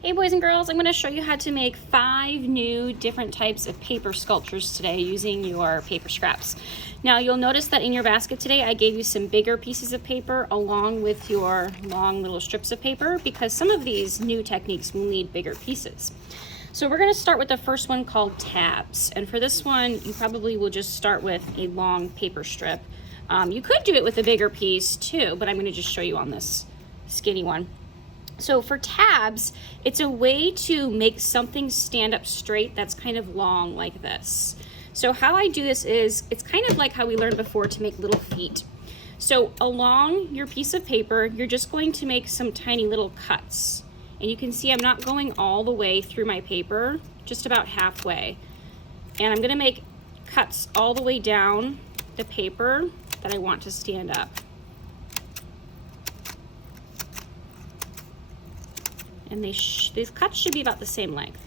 Hey boys and girls, I'm going to show you how to make 5 new different types of paper sculptures today using your paper scraps. Now you'll notice that in your basket today I gave you some bigger pieces of paper along with your long little strips of paper because some of these new techniques will need bigger pieces. So we're going to start with the first one called tabs, and for this one you probably will just start with a long paper strip. You could do it with a bigger piece too, but I'm going to just show you on this skinny one. So for tabs, it's a way to make something stand up straight that's kind of long like this. So how I do this is, it's kind of like how we learned before to make little feet. So along your piece of paper, you're just going to make some tiny little cuts. And you can see I'm not going all the way through my paper, just about halfway. And I'm gonna make cuts all the way down the paper that I want to stand up. And these cuts should be about the same length.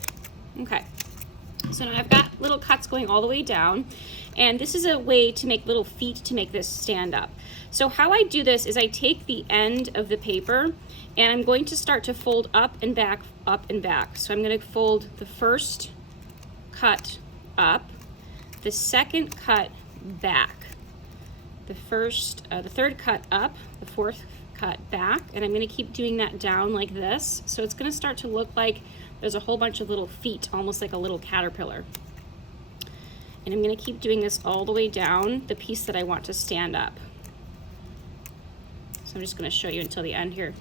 Okay, so now I've got little cuts going all the way down, and this is a way to make little feet to make this stand up. So how I do this is I take the end of the paper and I'm going to start to fold up and back, up and back. So I'm going to fold the first cut up, the second cut back, the third cut up, the fourth cut back, and I'm going to keep doing that down like this. So it's going to start to look like there's a whole bunch of little feet, almost like a little caterpillar. And I'm going to keep doing this all the way down the piece that I want to stand up. So I'm just going to show you until the end here.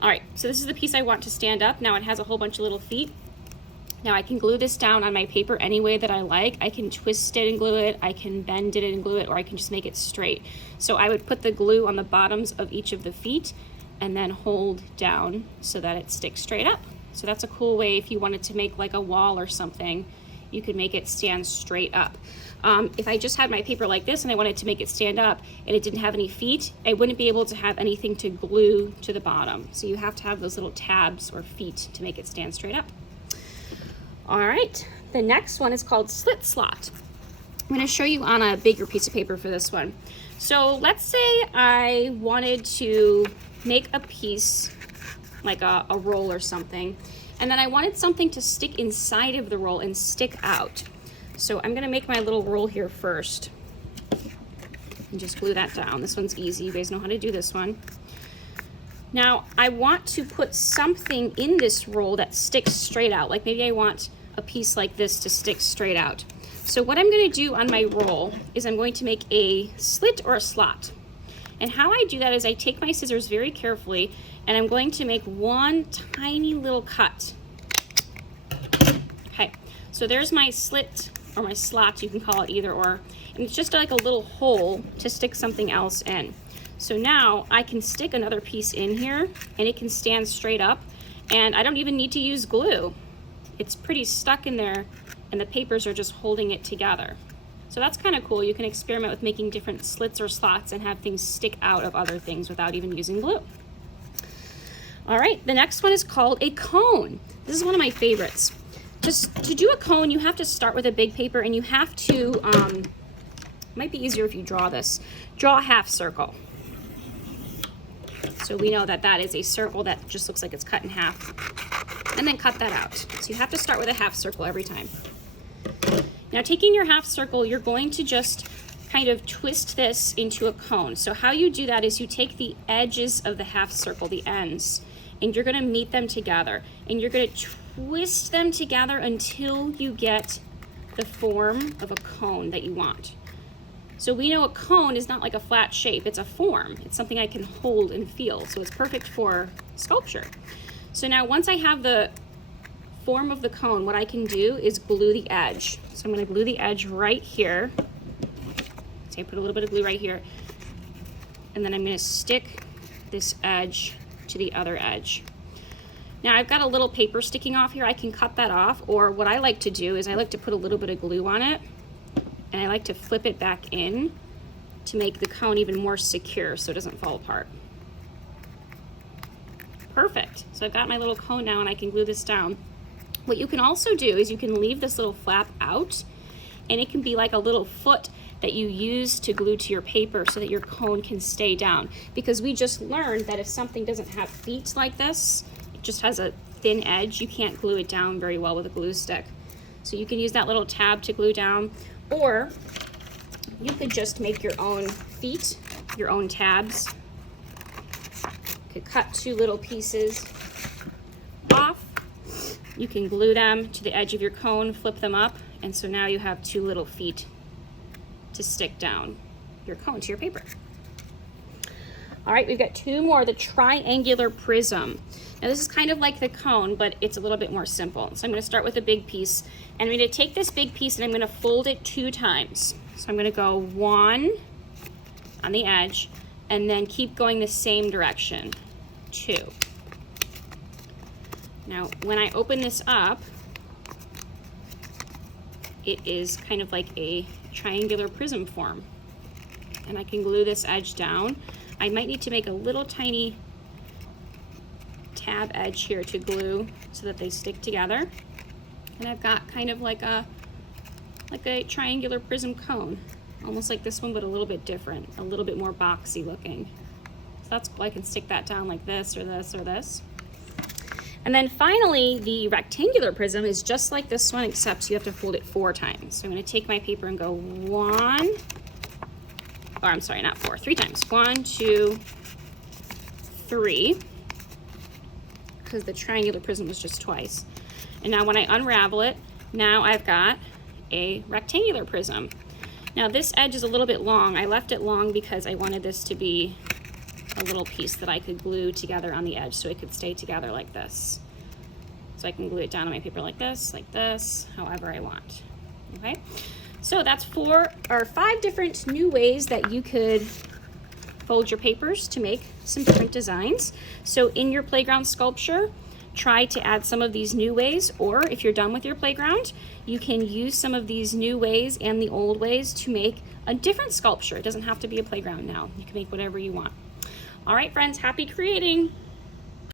All right, so this is the piece I want to stand up. Now it has a whole bunch of little feet. Now I can glue this down on my paper any way that I like. I can twist it and glue it, I can bend it and glue it, or I can just make it straight. So I would put the glue on the bottoms of each of the feet and then hold down so that it sticks straight up. So that's a cool way if you wanted to make like a wall or something, you could make it stand straight up. If I just had my paper like this and I wanted to make it stand up and it didn't have any feet, I wouldn't be able to have anything to glue to the bottom. So you have to have those little tabs or feet to make it stand straight up. All right, the next one is called slit slot. I'm going to show you on a bigger piece of paper for this one. So let's say I wanted to make a piece like a roll or something, and then I wanted something to stick inside of the roll and stick out. So I'm going to make my little roll here first and just glue that down. This one's easy. You guys know how to do this one. Now I want to put something in this roll that sticks straight out. Like maybe I want a piece like this to stick straight out. So what I'm going to do on my roll is I'm going to make a slit or a slot. And how I do that is I take my scissors very carefully and I'm going to make one tiny little cut. Okay, so there's my slit or my slot, you can call it either or. And it's just like a little hole to stick something else in. So now I can stick another piece in here and it can stand straight up, and I don't even need to use glue. It's pretty stuck in there and the papers are just holding it together. So that's kind of cool. You can experiment with making different slits or slots and have things stick out of other things without even using glue. All right, the next one is called a cone. This is one of my favorites. To do a cone, you have to start with a big paper and you have to, might be easier if you draw this. Draw a half circle. So we know that that is a circle that just looks like it's cut in half. And then cut that out. So you have to start with a half circle every time. Now taking your half circle, you're going to just kind of twist this into a cone. So how you do that is you take the edges of the half circle, the ends, and you're going to meet them together. And you're going to twist them together until you get the form of a cone that you want. So we know a cone is not like a flat shape, it's a form. It's something I can hold and feel, so it's perfect for sculpture. So now once I have the form of the cone, what I can do is glue the edge. So I'm going to glue the edge right here. So I put a little bit of glue right here. And then I'm going to stick this edge to the other edge. Now I've got a little paper sticking off here. I can cut that off, or what I like to do is I like to put a little bit of glue on it. And I like to flip it back in to make the cone even more secure so it doesn't fall apart. Perfect. So I've got my little cone now and I can glue this down. What you can also do is you can leave this little flap out, and it can be like a little foot that you use to glue to your paper so that your cone can stay down. Because we just learned that if something doesn't have feet like this, just has a thin edge, you can't glue it down very well with a glue stick. So you can use that little tab to glue down, or you could just make your own feet, your own tabs. You could cut 2 little pieces off. You can glue them to the edge of your cone, flip them up, and so now you have 2 little feet to stick down your cone to your paper. All right, we've got 2 more, the triangular prism. Now this is kind of like the cone, but it's a little bit more simple. So I'm gonna start with a big piece, and I'm gonna take this big piece and I'm gonna fold it 2 times. So I'm gonna go 1 on the edge, and then keep going the same direction, 2. Now, when I open this up, it is kind of like a triangular prism form. And I can glue this edge down. I might need to make a little tiny tab edge here to glue so that they stick together. And I've got kind of like a triangular prism cone, almost like this one, but a little bit different, a little bit more boxy looking. So that's cool. I can stick that down like this or this or this. And then finally, the rectangular prism is just like this one, except you have to fold it 4 times. So I'm going to take my paper and go 1, or I'm sorry, not 4, 3 times. 1, 2, 3, because the triangular prism was just twice. And now when I unravel it, now I've got a rectangular prism. Now this edge is a little bit long. I left it long because I wanted this to be a little piece that I could glue together on the edge so it could stay together like this. So I can glue it down on my paper like this, however I want. Okay, so that's 4 or 5 different new ways that you could fold your papers to make some different designs. So in your playground sculpture, try to add some of these new ways, or if you're done with your playground, you can use some of these new ways and the old ways to make a different sculpture. It doesn't have to be a playground now. You can make whatever you want. All right, friends, happy creating.